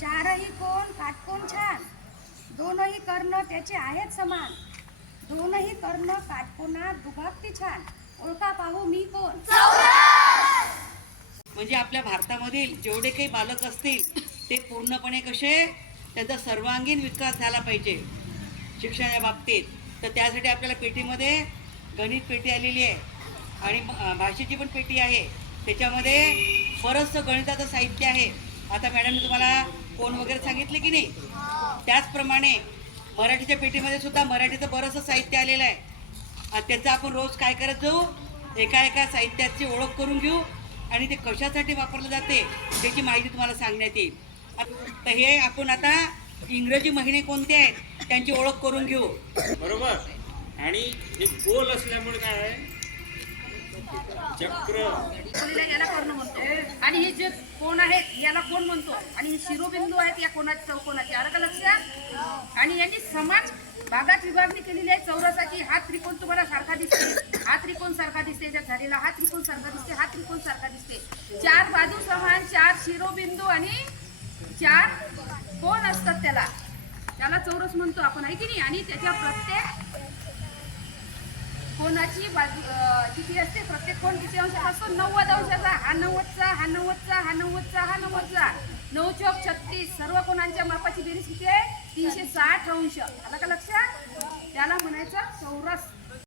चारही कोण काटकोण छान. दोनही कर्ण त्याचे आहेत समान. दोनही कर्ण काटकोनात दुभागती छान. ओळखा पाहू मी कोण. म्हणजे आपल्या भारतामधील जेवढे काही बालक असतील ते पूर्णपणे कसे? त्यांचा सर्वांगीण विकास झाला पाहिजे शिक्षणाच्या बाबतीत. तर त्यासाठी आपल्याला पेटीमध्ये गणित पेटी आलेली आहे आणि भाषेची पण पेटी आहे. त्याच्यामध्ये बरंचसं गणिताचं साहित्य आहे. आता मॅडम तुम्हाला कोण वगैरे सांगितले की नाही? त्याचप्रमाणे मराठीच्या पेटीमध्ये सुद्धा मराठीचं बरंचसं साहित्य आलेलं आहे. आणि त्याचं आपण रोज काय करत जाऊ? एका एका साहित्याची ओळख करून घेऊ आणि ते कशासाठी वापरलं जाते त्याची माहिती तुम्हाला सांगण्यात येईल. तर हे आपण आता इंग्रजी महिने कोणते आहेत त्यांची ओळख करून घेऊ. बरोबर. आणि हे गोल असल्यामुळे काय आहे? चक्र. याला कर्ण म्हणतो आणि हे जे कोण आहेत याला म्हणतो. आणि हे शिरोबिंदू आहेत या कोणाच्या चौकोनाचे आलं का लक्षात? आणि यांनी समान भागात विभागणी केलेली आहे. चौरसाची हा त्रिकोण तुम्हाला सारखा दिसते. हा त्रिकोण सारखा दिसते त्या झालेला हा त्रिकोण सारखा दिसते हा त्रिकोण सारखा दिसते. चार बाजू समान चार शिरोबिंदू आणि चार कोण असतात त्याला? त्याला चौरस म्हणतो आपण आहे की नाही? आणि त्याच्या प्रत्येक कोणाची बाजू किती असते? प्रत्येक कोण किती अंश असतो? नव्वद अंशाचा. हा नव्वदचा हा नव्वदचा हा नव्वदचा हा नव्वदचा. नऊ चौक छत्तीस. सर्व कोणांच्या मापाची बेरीज किती आहे? तीनशे साठ अंश. आला का लक्षात? त्याला म्हणायचं चौरस.